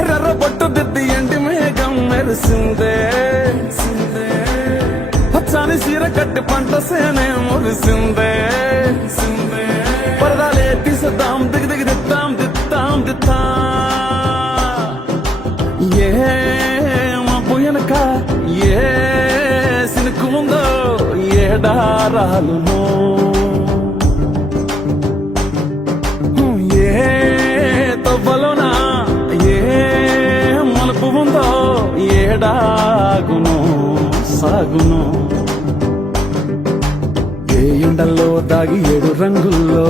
ఎర్ర బొట్టు దిద్ది ఎండి మేఘం మెరిసిందే పచ్చని సీర కట్టి పంట సేనే మురిసిందే పరదాలే తీసేద్దాం దిగి దిగి దిత్తాం దిత్తాం దిత్తా ఏ మబ్బు వెనక ఏ సినుకు ఉందో ఏడారాలునో ఏ తవ్వలోనా ఏ మలుపు ఉందో ఏడాగును సాగును ఏ ఎండల్లో దాగి 7 రంగుల్లో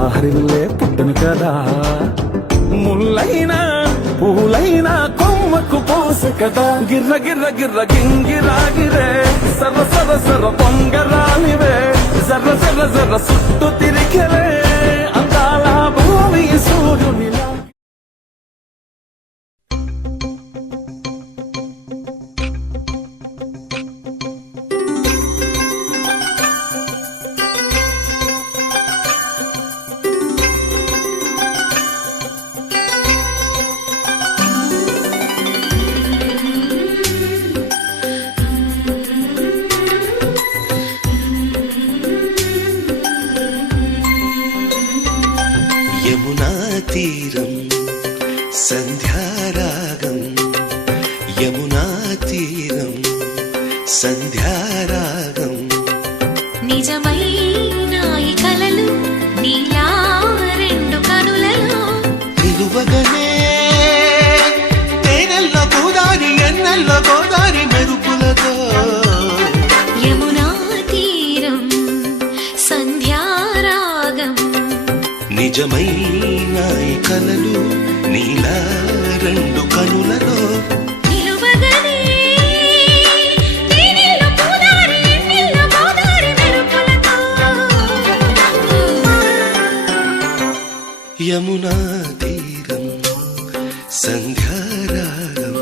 ఆహరిల్లే పుట్టను కదా ముల్లైనా పూలైనా కొమ్మకు పోసే కదా గిర్ర గిర్ర గిర్ర గింగిరాగిరే సర్ర సర్ర సర్ర పొంగరాలివే జర్ర జర్ర జర్ర సుట్టు తిరిగలే అందాల భూమి సూర్యునిలా యమునా తీరం సంధ్యారాగం యమునా తీరం సంధ్యారాగం నిజమైన ఈ కలలు నీలా 2 కనులలో నిలువగనే తేనెల్లో గోదారి ఎన్నెల్లో గోదారి మెరుపులతో యమునా తీరం సంధ్యారాగం నిజమైన ఈ కలలు నీలా 2 కనులలో నిలువగనే తేనెల్లో గోదారి ఎన్నెల్లో గోదారి మెరుపులతో యమునా తీరం సంధ్యారాగం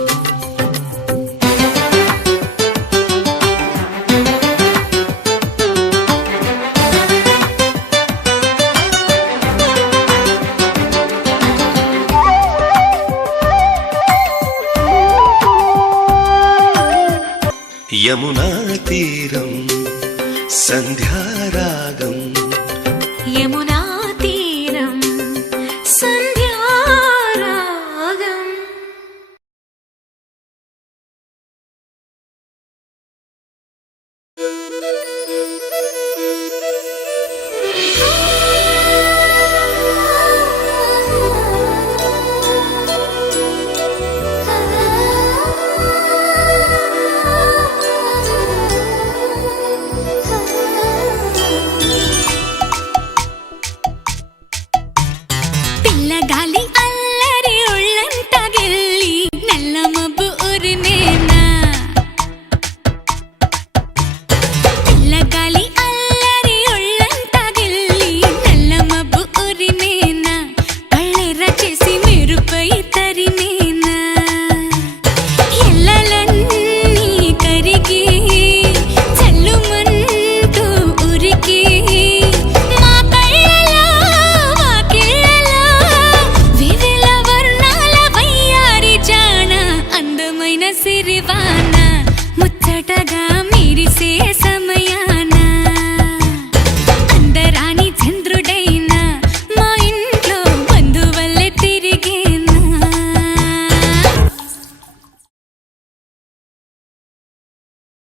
యమునా తీరం సంధ్యారాగం